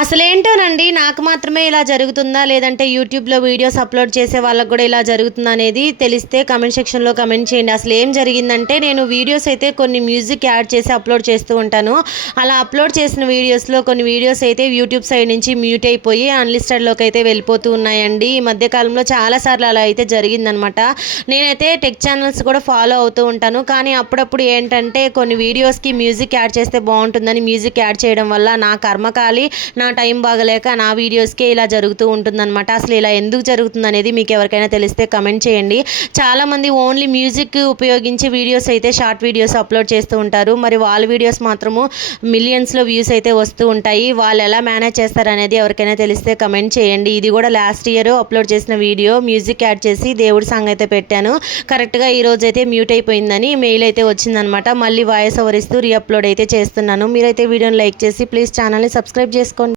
అసలేంటోనండి నాకు మాత్రమే ఇలా జరుగుతుందా? లేదంటే యూట్యూబ్‌లో వీడియోస్ అప్‌లోడ్ చేసే వాళ్ళకి గూడా ఇలా జరుగుతుందా అనేది తెలిస్తే కామెంట్ సెక్షన్‌లో కామెంట్ చేయండి. అసలేం జరిగిందంటే నేను వీడియోస్ అయితే కొన్ని మ్యూజిక్ యాడ్ చేసి అప్‌లోడ్ చేస్తూ ఉంటాను. అలా అప్‌లోడ్ చేసిన వీడియోస్‌లో కొన్ని వీడియోస్ అయితే యూట్యూబ్ సైడ్ నుంచి మ్యూట్ అయిపోయి అన్‌లిస్టెడ్‌లోకి అయితే వెళ్ళిపోతూ ఉన్నాయండి. ఈ మధ్య కాలంలో చాలా సార్లు అలా అయితే జరిగిందనమాట. నేనైతే టెక్ ఛానల్స్ కూడా ఫాలో అవుతూ ఉంటాను. కానీ అప్పుడప్పుడు ఏంటంటే కొన్ని వీడియోస్‌కి మ్యూజిక్ యాడ్ చేస్తే బావుంటుందని మ్యూజిక్ యాడ్ చేయడం వల్ల నా కర్మకాలి నా టైం బాగలేక నా వీడియోస్‌కే ఇలా జరుగుతూ ఉంటుందనమాట. అసలు ఇలా ఎందుకు జరుగుతుందనేది మీకు ఎవరికైనా తెలిస్తే కమెంట్ చేయండి. చాలామంది ఓన్లీ మ్యూజిక్ ఉపయోగించి వీడియోస్ అయితే షార్ట్ వీడియోస్ అప్‌లోడ్ చేస్తూ ఉంటారు. మరి వాళ్ళ వీడియోస్ మాత్రము మిలియన్స్‌లో వ్యూస్ అయితే వస్తూ ఉంటాయి. వాళ్ళు ఎలా మేనేజ్ చేస్తారనేది ఎవరికైనా తెలిస్తే కమెంట్ చేయండి. ఇది కూడా లాస్ట్ ఇయర్ అప్‌లోడ్ చేసిన వీడియో మ్యూజిక్ యాడ్ చేసి దేవుడి సాంగ్ అయితే పెట్టాను. కరెక్ట్‌గా ఈరోజైతే మ్యూట్ అయిపోయిందని మెయిల్ అయితే వచ్చిందనమాట. మళ్ళీ వాయిస్ ఓవర్ ఇస్తూ రీ అప్‌లోడ్ అయితే చేస్తున్నాను. మీరైతే వీడియోని లైక్ చేసి ప్లీజ్ ఛానల్‌ని సబ్స్క్రైబ్ చేసుకోండి.